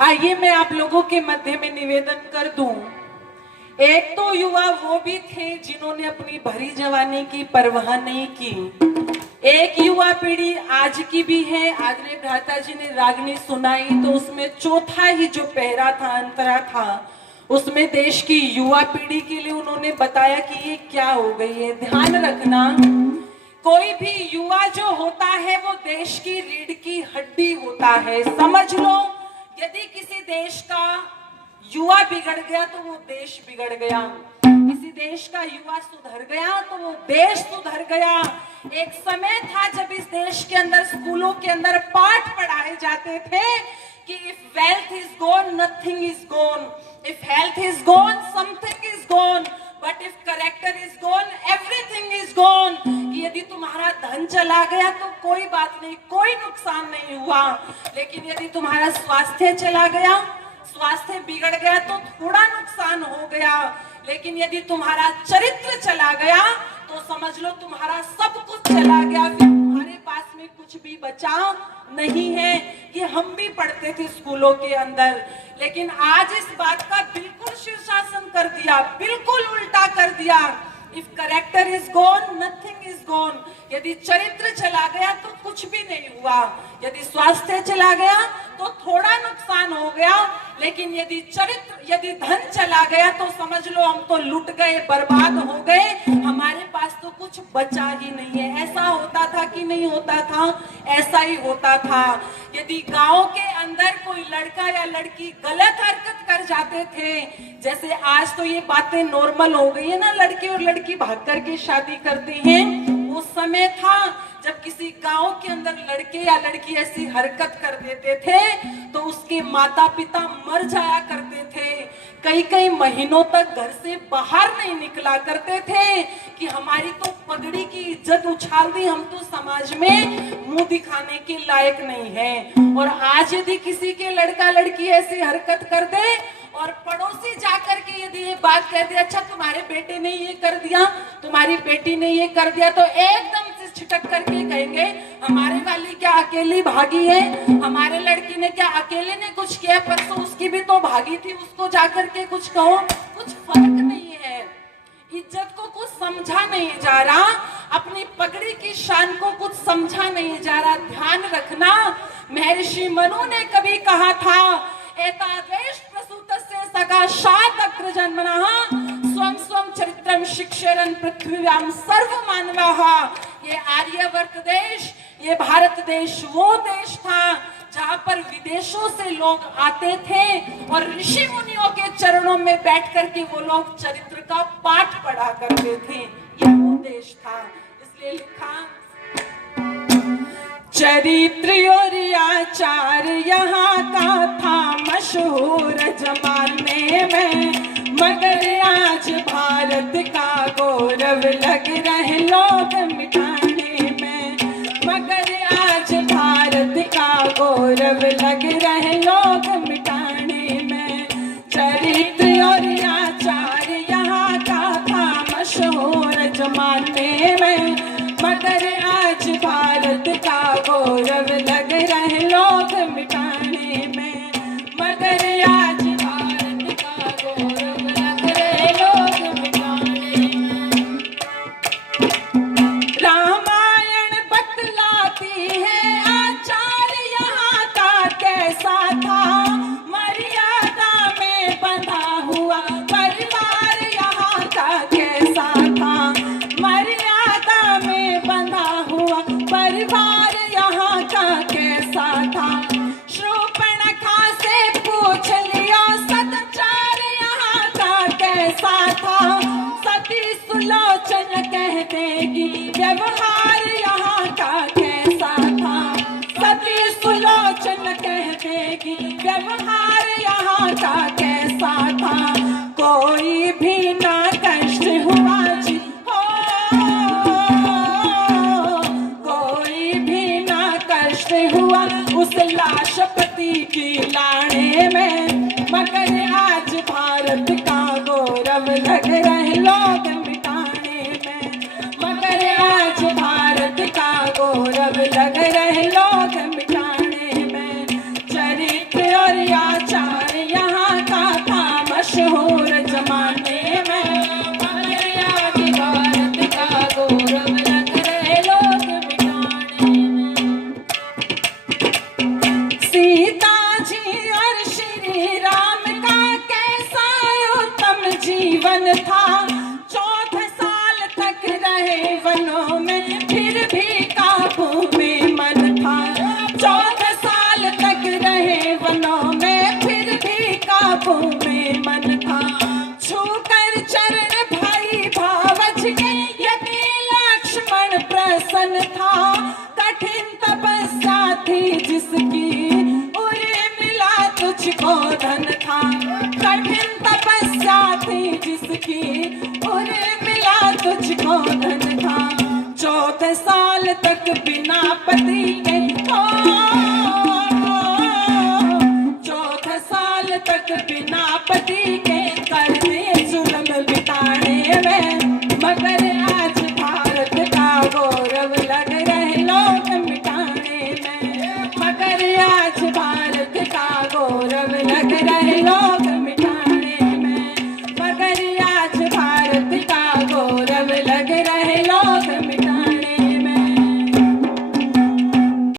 आइए मैं आप लोगों के मध्य में निवेदन कर दूं। एक तो युवा वो भी थे जिन्होंने अपनी भरी जवानी की परवाह नहीं की। एक युवा पीढ़ी आज की भी है। आदरणीय भ्राता जी ने रागनी सुनाई तो उसमें चौथा ही जो पहरा था, अंतरा था, उसमें देश की युवा पीढ़ी के लिए उन्होंने बताया कि ये क्या हो गई है। ध्यान रखना, कोई भी युवा जो होता है वो देश की रीढ़ की हड्डी होता है। समझ लो, यदि किसी देश का युवा बिगड़ गया तो वो देश बिगड़ गया। किसी देश का युवा सुधर गया तो वो देश सुधर गया। एक समय था जब इस देश के अंदर स्कूलों के अंदर पाठ पढ़ाए जाते थे कि if wealth is gone nothing is gone, if health is gone something is gone, but if character is gone everything is gone. कि यदि तुम्हारा धन चला गया तो कोई बात नहीं, कोई नुकसान नहीं हुआ, लेकिन यदि तुम्हारा स्वास्थ्य चला गया, स्वास्थ्य बिगड़ गया तो थोड़ा नुकसान हो गया, लेकिन यदि तुम्हारा चरित्र चला गया तो समझ लो तुम्हारा सब कुछ चला गया। फिर तुम्हारे पास में कुछ भी बचा नहीं है। कि हम भी पढ़ते थे स्कूलों के अंदर, लेकिन आज इस बात का बिल्कुल शीर्षासन कर दिया, बिल्कुल उल्टा कर दिया। If character is gone nothing is gone. यदि चरित्र चला गया तो कुछ भी नहीं हुआ, यदि स्वास्थ्य चला गया तो थोड़ा नुकसान हो गया, लेकिन यदि चरित्र, यदि धन चला गया तो समझ लो हम तो लुट गए, बर्बाद हो गए, हमारे पास तो कुछ बचा ही नहीं है। ऐसा होता था कि नहीं होता था? ऐसा ही होता था। यदि गांव के अंदर कोई लड़का या लड़की गलत हरकत कर जाते थे, जैसे आज तो ये बातें नॉर्मल हो गई है ना, लड़के और लड़की भाग करके शादी करते हैं, उस समय था जब किसी गांव के अंदर लड़के या लड़की ऐसी हरकत कर देते थे तो उसके माता पिता मर जाया करते थे। कई कई महीनों तक घर से बाहर नहीं निकला करते थे कि हमारी तो पगड़ी की इज्जत उछाल दी, हम तो समाज में मुंह दिखाने के लायक नहीं है। और आज यदि किसी के लड़का लड़की ऐसी हरकत कर दे और पड़ोसी जाकर के यदि ये बात कह दे, अच्छा तुम्हारे बेटे ने ये कर दिया, तुम्हारी बेटी ने ये कर दिया, तो एकदम से छिटक करके कहेंगे हमारे वाली क्या अकेली भागी है, हमारे लड़की ने क्या अकेले ने कुछ किया, परसों उसकी भी तो भागी थी, उसको जाकर के कुछ कहो। कुछ फर्क नहीं है। इज्जत को कुछ समझा नहीं जा रहा, अपनी पगड़ी की शान को कुछ समझा नहीं जा रहा। ध्यान रखना, महर्षि मनु ने कभी कहा था, एतादृश प्रसूतस्य सकाशात् अग्रजन्मनः स्वं स्वं चरित्रं शिक्षरन् पृथ्व्यां सर्वमानवाः। ये आर्यवर्त देश, ये भारत देश वो देश था जहां पर विदेशों से लोग आते थे और ऋषि मुनियों के चरणों में बैठ करके वो लोग चरित्र का पाठ पढ़ा करते थे। ये वो देश था। इसलिए लिखा, चरित्र और आचार यहाँ का था मशहूर जमाने में, मगर आज भारत का गौरव लग रहे लोग मिटाने में, मगर आज भारत का गौरव लग रहे लोग मिटाने में। चरित्र और आचार यहाँ का था मशहूर जमाने में, मगर आज भारत का गौरव लग रहे लोग मिटाने में, मगर आज भारत का गौरव लग रहे लोग मिटाने में। रामायण बतलाती है आचार यहाँ का कैसा था, मर्यादा में बंधा हुआ परिवार यहाँ का कैसा था, मर्यादा में बंधा हुआ परिवार यहाँ का कैसा था। शूर्पणखा से पूछ लियो सदाचार यहाँ का कैसा था, सती सुलोचन कह देगी व्यवहार यहाँ का कैसा था, सती सुलोचन कह देगी व्यवहार यहाँ का कैसा था। कोई भी ना कष्ट हुआ जी हो, कोई भी ना कष्ट हुआ उस लाशपति की लाने में, मगर आज भारत का गौरव लग रहे लोग मिटाने में, मगर आज भारत का गौरव लग रहे लोग मिटाने में। चरित्र और आचार जीवन था। 14 साल तक रहे वनों में, फिर भी काबू में मन था। 14 साल तक रहे वनों में, फिर भी काबू में मन था। छूकर चरण भाई भावज के, यदि लक्ष्मण प्रसन्न था। कठिन तपस्या थी जिसकी, उरे मिला तुझको धन था। कठिन तपस्या थी जिसकी, उरे मिला तुझको धन था। 14 साल तक बिना पति